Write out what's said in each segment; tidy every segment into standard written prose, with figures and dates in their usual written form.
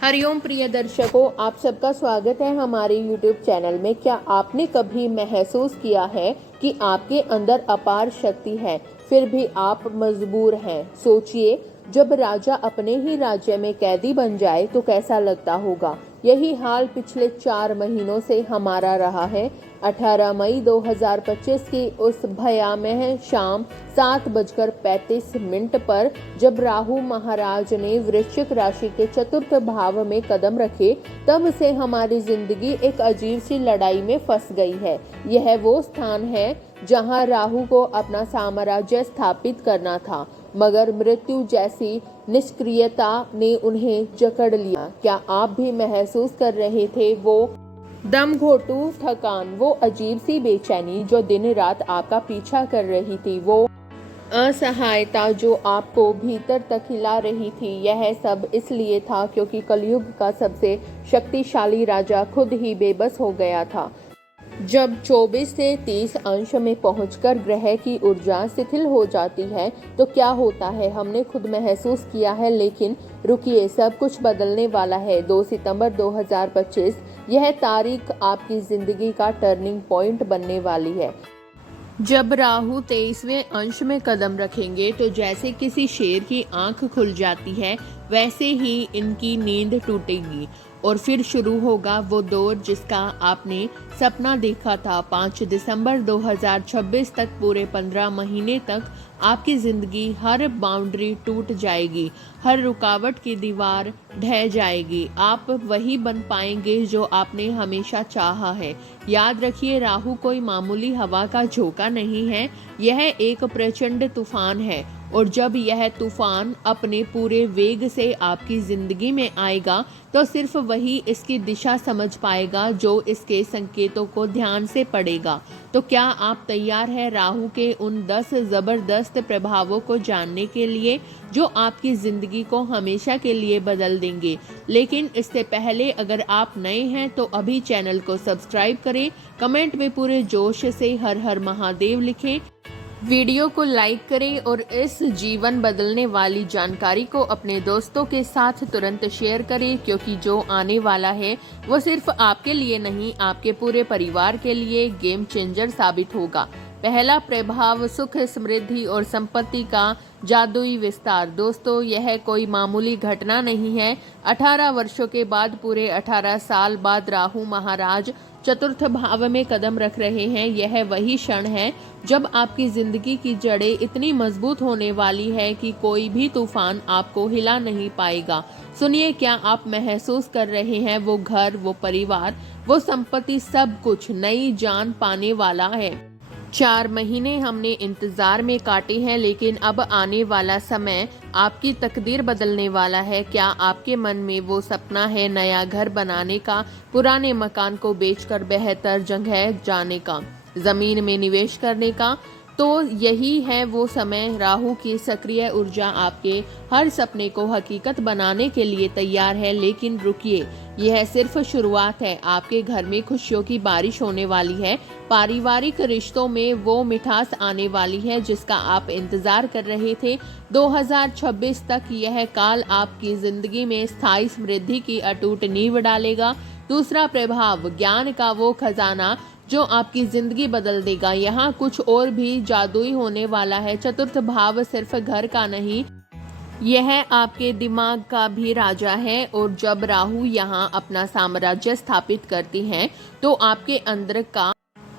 हरिओम प्रिय दर्शकों, आप सबका स्वागत है हमारे YouTube चैनल में। क्या आपने कभी महसूस किया है कि आपके अंदर अपार शक्ति है, फिर भी आप मजबूर हैं? सोचिए, जब राजा अपने ही राज्य में कैदी बन जाए तो कैसा लगता होगा। यही हाल पिछले 4 महीनों से हमारा रहा है। 18 मई 2025 की उस भयावह शाम 7:35 पर जब राहु महाराज ने वृश्चिक राशि के चतुर्थ भाव में कदम रखे, तब से हमारी जिंदगी एक अजीब सी लड़ाई में फंस गई है। यह वो स्थान है जहां राहु को अपना साम्राज्य स्थापित करना था, मगर मृत्यु जैसी निष्क्रियता ने उन्हें जकड़ लिया। क्या आप भी महसूस कर रहे थे वो दम घोटू थकान, वो अजीब सी बेचैनी जो दिन रात आपका पीछा कर रही थी, वो असहायता जो आपको भीतर तक हिला रही थी? यह सब इसलिए था क्योंकि कलयुग का सबसे शक्तिशाली राजा खुद ही बेबस हो गया था। जब 24 से 30 अंश में पहुंचकर ग्रह की ऊर्जा शिथिल हो जाती है तो क्या होता है, हमने खुद महसूस किया है। लेकिन रुकिए, सब कुछ बदलने वाला है। 2 सितंबर 2025 यह तारीख आपकी जिंदगी का टर्निंग पॉइंट बनने वाली है। जब राहु 23वें अंश में कदम रखेंगे तो जैसे किसी शेर की आंख खुल जाती है, वैसे ही इनकी नींद टूटेगी और फिर शुरू होगा वो दौर जिसका आपने सपना देखा था। 5 दिसंबर 2026 तक पूरे 15 महीने तक आपकी जिंदगी हर बाउंड्री टूट जाएगी, हर रुकावट की दीवार ढह जाएगी। आप वही बन पाएंगे जो आपने हमेशा चाहा है। याद रखिए, राहु कोई मामूली हवा का झोंका नहीं है, यह एक प्रचंड तूफान है। और जब यह तूफान अपने पूरे वेग से आपकी जिंदगी में आएगा तो सिर्फ वही इसकी दिशा समझ पाएगा जो इसके संकेतों को ध्यान से पढ़ेगा। तो क्या आप तैयार हैं राहु के उन 10 जबरदस्त प्रभावों को जानने के लिए जो आपकी जिंदगी को हमेशा के लिए बदल देंगे? लेकिन इससे पहले अगर आप नए हैं तो अभी चैनल को सब्सक्राइब करें, कमेंट में पूरे जोश से हर हर महादेव लिखें, वीडियो को लाइक करें और इस जीवन बदलने वाली जानकारी को अपने दोस्तों के साथ तुरंत शेयर करें, क्योंकि जो आने वाला है वो सिर्फ आपके लिए नहीं, आपके पूरे परिवार के लिए गेम चेंजर साबित होगा। पहला प्रभाव, सुख समृद्धि और संपत्ति का जादुई विस्तार। दोस्तों, यह कोई मामूली घटना नहीं है। 18 वर्षों के बाद, पूरे 18 साल बाद राहु महाराज चतुर्थ भाव में कदम रख रहे हैं। यह वही क्षण है जब आपकी जिंदगी की जड़ें इतनी मजबूत होने वाली है कि कोई भी तूफान आपको हिला नहीं पाएगा। सुनिए, क्या आप महसूस कर रहे हैं वो घर, वो परिवार, वो संपत्ति, सब कुछ नई जान पाने वाला है। 4 महीने हमने इंतजार में काटे हैं, लेकिन अब आने वाला समय आपकी तकदीर बदलने वाला है। क्या आपके मन में वो सपना है नया घर बनाने का, पुराने मकान को बेचकर बेहतर जगह जाने का, जमीन में निवेश करने का? तो यही है वो समय। राहु की सक्रिय ऊर्जा आपके हर सपने को हकीकत बनाने के लिए तैयार है। लेकिन रुकिए, यह सिर्फ शुरुआत है। आपके घर में खुशियों की बारिश होने वाली है, पारिवारिक रिश्तों में वो मिठास आने वाली है जिसका आप इंतजार कर रहे थे। 2026 तक यह काल आपकी जिंदगी में स्थायी समृद्धि की अटूट नींव डालेगा। दूसरा प्रभाव, ज्ञान का वो खजाना जो आपकी जिंदगी बदल देगा। यहाँ कुछ और भी जादुई होने वाला है। चतुर्थ भाव सिर्फ घर का नहीं, यह आपके दिमाग का भी राजा है। और जब राहु यहाँ अपना साम्राज्य स्थापित करती हैं तो आपके अंदर का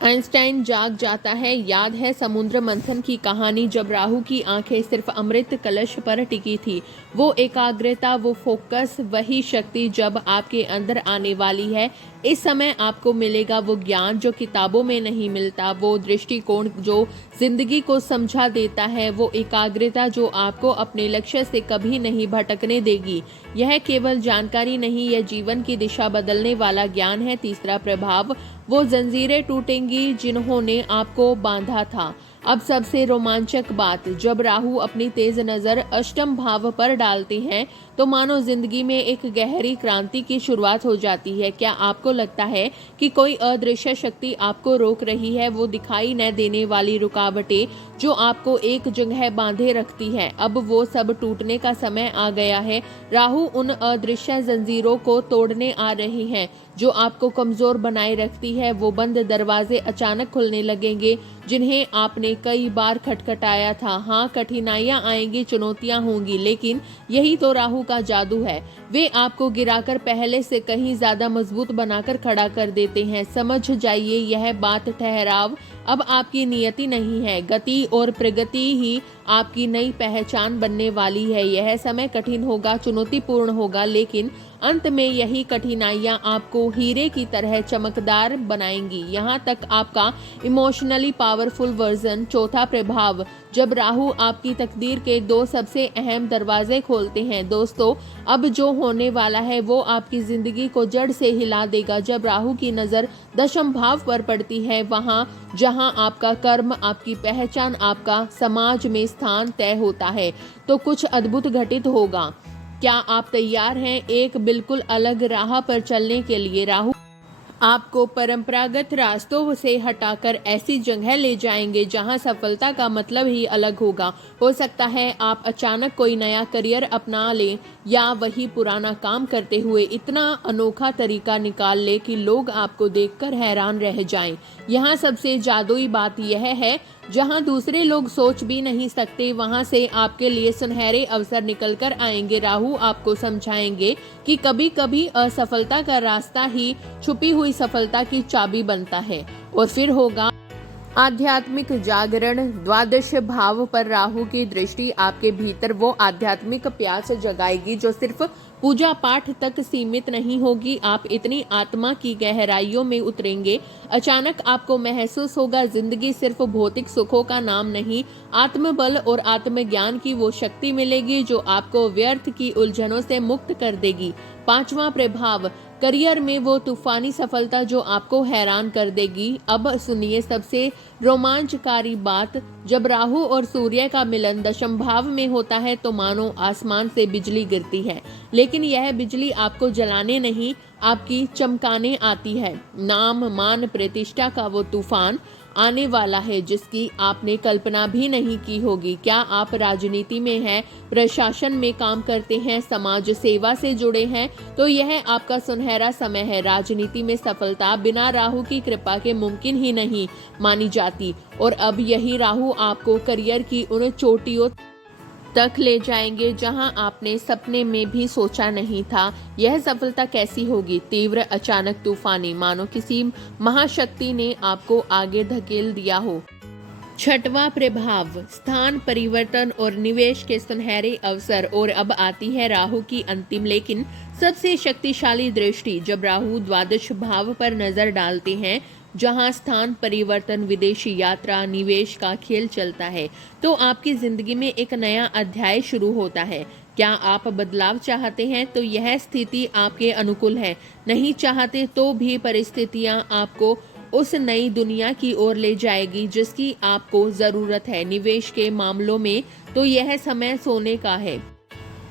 आइंस्टाइन जाग जाता है। याद है समुद्र मंथन की कहानी, जब राहु की आंखें सिर्फ अमृत कलश पर टिकी थी। वो एकाग्रता, वो फोकस, वही शक्ति जब आपके अंदर आने वाली है। इस समय आपको मिलेगा वो ज्ञान जो किताबों में नहीं मिलता, वो दृष्टिकोण जो जिंदगी को समझा देता है, वो एकाग्रता जो आपको अपने लक्ष्य से कभी नहीं भटकने देगी। यह केवल जानकारी नहीं, यह जीवन की दिशा बदलने वाला ज्ञान है। तीसरा प्रभाव, वो जंजीरें टूटेंगी जिन्होंने आपको बांधा था। अब सबसे रोमांचक बात, जब राहु अपनी तेज नजर अष्टम भाव पर डालते हैं तो मानो जिंदगी में एक गहरी क्रांति की शुरुआत हो जाती है। क्या आपको लगता है कि कोई अदृश्य शक्ति आपको रोक रही है? वो दिखाई न देने वाली रुकावटें जो आपको एक जगह बांधे रखती है, अब वो सब टूटने का समय आ गया है। राहु उन अदृश्य जंजीरों को तोड़ने आ रही हैं जो आपको कमजोर बनाए रखती है। वो बंद दरवाजे अचानक खुलने लगेंगे जिन्हें आपने कई बार खटखटाया था। हाँ, कठिनाइयां आएंगी, चुनौतियां होंगी, लेकिन यही तो राहु का जादू है। वे आपको गिराकर पहले से कहीं ज्यादा मजबूत बनाकर खड़ा कर देते हैं। समझ जाइए, यह बात ठहराव अब आपकी नियति नहीं है, गति और प्रगति ही आपकी नई पहचान बनने वाली है। यह समय कठिन होगा, चुनौतीपूर्ण होगा, लेकिन अंत में यही कठिनाइयां आपको हीरे की तरह चमकदार बनाएंगी। यहाँ तक आपका इमोशनली पावरफुल वर्जन। चौथा प्रभाव, जब राहु आपकी तकदीर के 2 सबसे अहम दरवाजे खोलते हैं। दोस्तों, अब जो होने वाला है वो आपकी जिंदगी को जड़ से हिला देगा। जब राहु की नजर दशम भाव पर पड़ती है, वहाँ जहाँ आपका कर्म, आपकी पहचान, आपका समाज में स्थान तय होता है, तो कुछ अद्भुत घटित होगा। क्या आप तैयार हैं एक बिल्कुल अलग राह पर चलने के लिए? राहु आपको परंपरागत रास्तों से हटाकर ऐसी जगह ले जाएंगे जहां सफलता का मतलब ही अलग होगा। हो सकता है आप अचानक कोई नया करियर अपना लें या वही पुराना काम करते हुए इतना अनोखा तरीका निकाल ले कि लोग आपको देखकर हैरान रह जाएं। यहाँ सबसे जादुई बात यह है, जहां दूसरे लोग सोच भी नहीं सकते, वहां से आपके लिए सुनहरे अवसर निकल कर आएंगे। राहु आपको समझाएंगे कि कभी कभी असफलता का रास्ता ही छुपी हुई सफलता की चाबी बनता है। और फिर होगा आध्यात्मिक जागरण। द्वादश भाव पर राहु की दृष्टि आपके भीतर वो आध्यात्मिक प्यास जगाएगी जो सिर्फ पूजा पाठ तक सीमित नहीं होगी। आप इतनी आत्मा की गहराइयों में उतरेंगे, अचानक आपको महसूस होगा जिंदगी सिर्फ भौतिक सुखों का नाम नहीं, आत्मबल और आत्मज्ञान की वो शक्ति मिलेगी जो आपको व्यर्थ की उलझनों से मुक्त कर देगी। पांचवा प्रभाव, करियर में वो तूफानी सफलता जो आपको हैरान कर देगी। अब सुनिए सबसे रोमांचकारी बात, जब राहु और सूर्य का मिलन दशम भाव में होता है तो मानो आसमान से बिजली गिरती है, लेकिन यह बिजली आपको जलाने नहीं, आपकी चमकाने आती है। नाम, मान, प्रतिष्ठा का वो तूफान आने वाला है जिसकी आपने कल्पना भी नहीं की होगी। क्या आप राजनीति में हैं, प्रशासन में काम करते हैं, समाज सेवा से जुड़े हैं, तो यह आपका सुनहरा समय है। राजनीति में सफलता बिना राहु की कृपा के मुमकिन ही नहीं मानी जाती, और अब यही राहु आपको करियर की उन चोटियों तक ले जाएंगे जहां आपने सपने में भी सोचा नहीं था। यह सफलता कैसी होगी? तीव्र, अचानक, तूफानी, मानो किसी महाशक्ति ने आपको आगे धकेल दिया हो। छठवां प्रभाव, स्थान परिवर्तन और निवेश के सुनहरे अवसर। और अब आती है राहु की अंतिम लेकिन सबसे शक्तिशाली दृष्टि। जब राहु द्वादश भाव पर नजर डालते हैं जहां स्थान परिवर्तन, विदेशी यात्रा, निवेश का खेल चलता है, तो आपकी जिंदगी में एक नया अध्याय शुरू होता है। क्या आप बदलाव चाहते हैं तो यह स्थिति आपके अनुकूल है, नहीं चाहते तो भी परिस्थितियां आपको उस नई दुनिया की ओर ले जाएगी जिसकी आपको जरूरत है। निवेश के मामलों में तो यह समय सोने का है।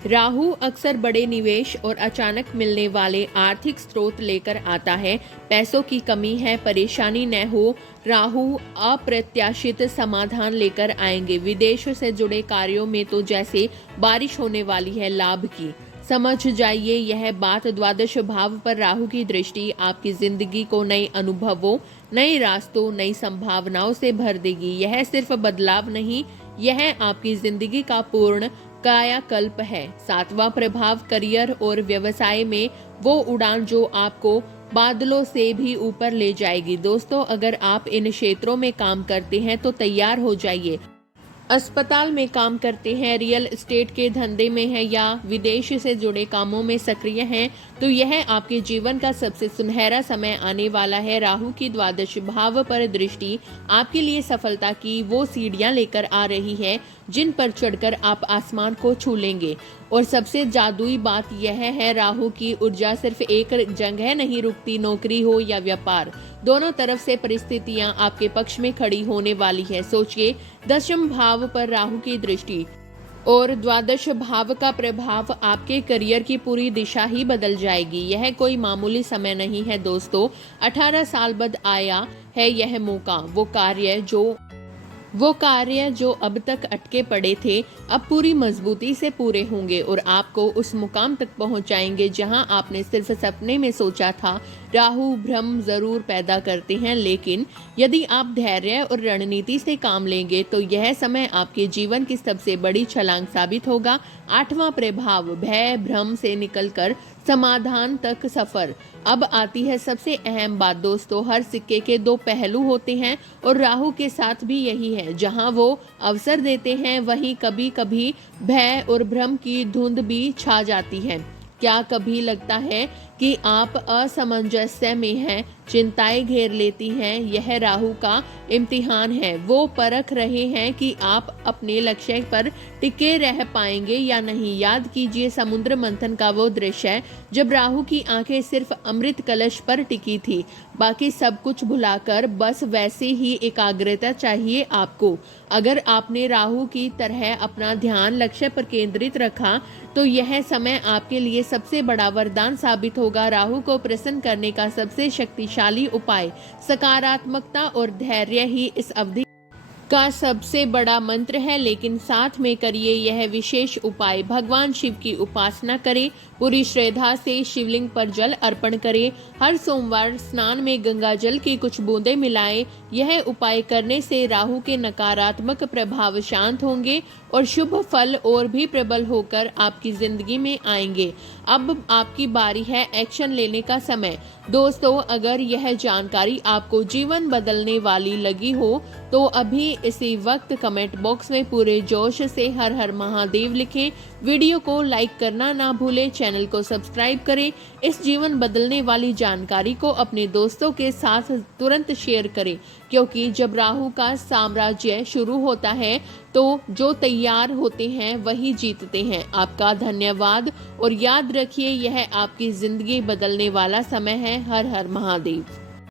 राहु अक्सर बड़े निवेश और अचानक मिलने वाले आर्थिक स्रोत लेकर आता है। पैसों की कमी है, परेशानी न हो, राहु अप्रत्याशित समाधान लेकर आएंगे। विदेश से जुड़े कार्यों में तो जैसे बारिश होने वाली है लाभ की। समझ जाइए, यह बात द्वादश भाव पर राहु की दृष्टि आपकी जिंदगी को नए अनुभवों, नए रास्तों, नई संभावनाओं से भर देगी। यह सिर्फ बदलाव नहीं, यह आपकी जिंदगी का पूर्ण कायाकल्प है। सातवां प्रभाव, करियर और व्यवसाय में वो उड़ान जो आपको बादलों से भी ऊपर ले जाएगी। दोस्तों, अगर आप इन क्षेत्रों में काम करते हैं तो तैयार हो जाइए। अस्पताल में काम करते हैं, रियल एस्टेट के धंधे में हैं या विदेश से जुड़े कामों में सक्रिय हैं, तो यह आपके जीवन का सबसे सुनहरा समय आने वाला है। राहु की द्वादश भाव पर दृष्टि आपके लिए सफलता की वो सीढ़ियां लेकर आ रही है जिन पर चढ़कर आप आसमान को छू लेंगे। और सबसे जादुई बात यह है, राहु की ऊर्जा सिर्फ एक जगह नहीं रुकती, नौकरी हो या व्यापार, दोनों तरफ से परिस्थितियां आपके पक्ष में खड़ी होने वाली है। सोचिए, 10वें भाव पर राहु की दृष्टि और 12वें भाव का प्रभाव, आपके करियर की पूरी दिशा ही बदल जाएगी। यह कोई मामूली समय नहीं है दोस्तों, 18 साल बाद आया है यह मौका। वो कार्य जो अब तक अटके पड़े थे, अब पूरी मजबूती से पूरे होंगे और आपको उस मुकाम तक पहुंचाएंगे जहां आपने सिर्फ सपने में सोचा था। राहु भ्रम जरूर पैदा करते हैं, लेकिन यदि आप धैर्य और रणनीति से काम लेंगे तो यह समय आपके जीवन की सबसे बड़ी छलांग साबित होगा। 8वां प्रभाव, भय भ्रम से निकलकर समाधान तक सफर। अब आती है सबसे अहम बात दोस्तों, हर सिक्के के दो पहलू होते हैं और राहु के साथ भी यही है। जहां वो अवसर देते हैं वहीं कभी कभी भय और भ्रम की धुंध भी छा जाती है। क्या कभी लगता है कि आप असमंजस्य में हैं, चिंताएं घेर लेती हैं? यह राहु का इम्तिहान है। वो परख रहे हैं कि आप अपने लक्ष्य पर टिके रह पाएंगे या नहीं। याद कीजिए समुद्र मंथन का वो दृश्य जब राहु की आंखें सिर्फ अमृत कलश पर टिकी थी, बाकी सब कुछ भुलाकर बस वैसे ही एकाग्रता चाहिए आपको। अगर आपने राहु की तरह अपना ध्यान लक्ष्य पर केंद्रित रखा तो यह समय आपके लिए सबसे बड़ा वरदान साबित होगा। राहु को प्रसन्न करने का सबसे शक्तिशाली उपाय सकारात्मकता और धैर्य ही इस अवधि का सबसे बड़ा मंत्र है, लेकिन साथ में करिए यह विशेष उपाय। भगवान शिव की उपासना करें, पूरी श्रद्धा से शिवलिंग पर जल अर्पण करें। हर सोमवार स्नान में गंगा जल की कुछ बूंदें मिलाएं। यह उपाय करने से राहु के नकारात्मक प्रभाव शांत होंगे और शुभ फल और भी प्रबल होकर आपकी जिंदगी में आएंगे। अब आपकी बारी है एक्शन लेने का समय। दोस्तों, अगर यह जानकारी आपको जीवन बदलने वाली लगी हो तो अभी इसी वक्त कमेंट बॉक्स में पूरे जोश से हर हर महादेव लिखें। वीडियो को लाइक करना ना भूलें, चैनल को सब्सक्राइब करें। इस जीवन बदलने वाली जानकारी को अपने दोस्तों के साथ तुरंत शेयर करें, क्योंकि जब राहु का साम्राज्य शुरू होता है तो जो तैयार होते हैं वही जीतते हैं। आपका धन्यवाद और याद रखिए, यह आपकी जिंदगी बदलने वाला समय है। हर हर महादेव।